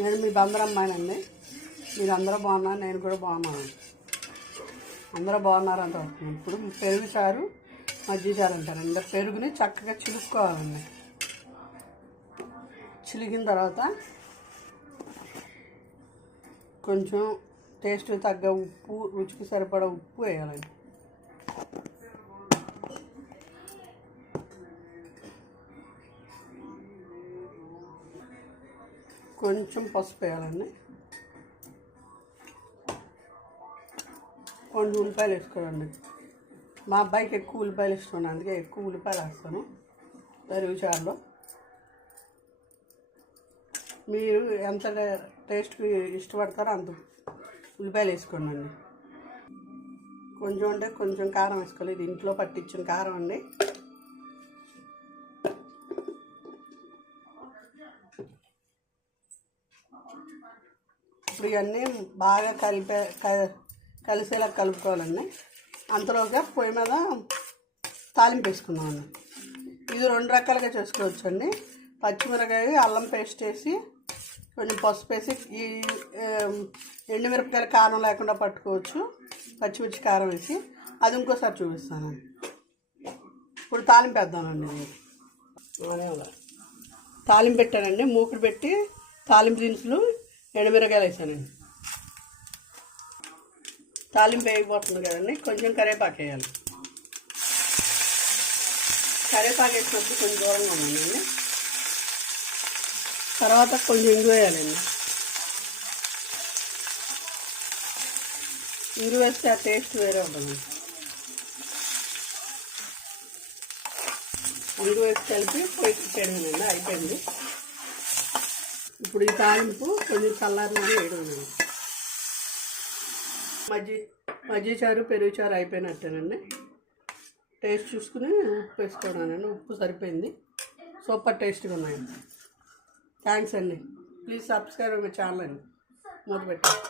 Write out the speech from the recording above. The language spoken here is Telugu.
నేను మీ బందరు అమ్మాయినండి. మీరు అందరూ బాగున్నారు, నేను కూడా బాగున్నాను. అందరూ బాగున్నారంట. ఇప్పుడు పెరుగు చారు మజ్జిగ చారు అంటారండి. పెరుగుని చక్కగా చిలుక్కోవాలండి. చిలికిన తర్వాత కొంచెం టేస్ట్ తగ్గ ఉప్పు, రుచికి సరిపడా ఉప్పు వేయాలండి. కొంచెం పసుపు వేయాలండి. కొన్ని ఉల్లిపాయలు వేసుకోండి. మా అబ్బాయికి ఎక్కువ ఉల్లిపాయలు ఇష్టం, అందుకే ఎక్కువ ఉల్లిపాయలు వేస్తాను పెరుగు చారులో. మీరు ఎంత టేస్ట్కి ఇష్టపడతారో అంత ఉల్లిపాయలు వేసుకోండి. కొంచెం అంటే కొంచెం కారం వేసుకోవాలి. ఇది ఇంట్లో పట్టించిన కారం అండి. ఇప్పుడు ఇవన్నీ బాగా కలిసేలా కలుపుకోవాలండి. అంతలోగా పొయ్యి మీద తాలింపు వేసుకున్నామండి. ఇది 2 రకాలుగా చేసుకోవచ్చు అండి. పచ్చిమిరకాయ అల్లం పేస్ట్ వేసి కొంచెం పసుపు వేసి, ఈ ఎండుమిరపకాయలు కారం లేకుండా పట్టుకోవచ్చు. పచ్చిమిర్చి కారం వేసి అది ఇంకోసారి చూపిస్తానండి. ఇప్పుడు తాలింపు వేద్దామండి. తాలింపు పెట్టానండి. మూకుడు పెట్టి తాలింపు దినుసులు ఎండుమిరకాయలు వేసానండి. తాలింపు వేయకపోతుంది కదండి, కొంచెం కరివేపాకు వేయాలి. కరివేపాకు వేసినప్పుడు కొంచెం దూరంగా ఉందండి. తర్వాత కొంచెం ఇంగు వేయాలండి. ఇంగు వేస్తే ఆ టేస్ట్ వేరే ఉంటుంది. ఇంగు వేసి కలిపి పొయ్యి చేయడమేనండి. అయిపోయింది. ఇప్పుడు ఈ తాలింపు కొంచెం చల్లారి వేయడమేనండి. మజ్జిగ చారు పెరుగు చారు అయిపోయినట్టేనండి. టేస్ట్ చూసుకుని ఉప్పు వేసుకోవడానండి. ఉప్పు సరిపోయింది. సూపర్ టేస్ట్గా ఉన్నాయండి. థ్యాంక్స్ అండి. ప్లీజ్ సబ్స్క్రైబ్ మై ఛానల్ అండి. మూత పెట్టండి.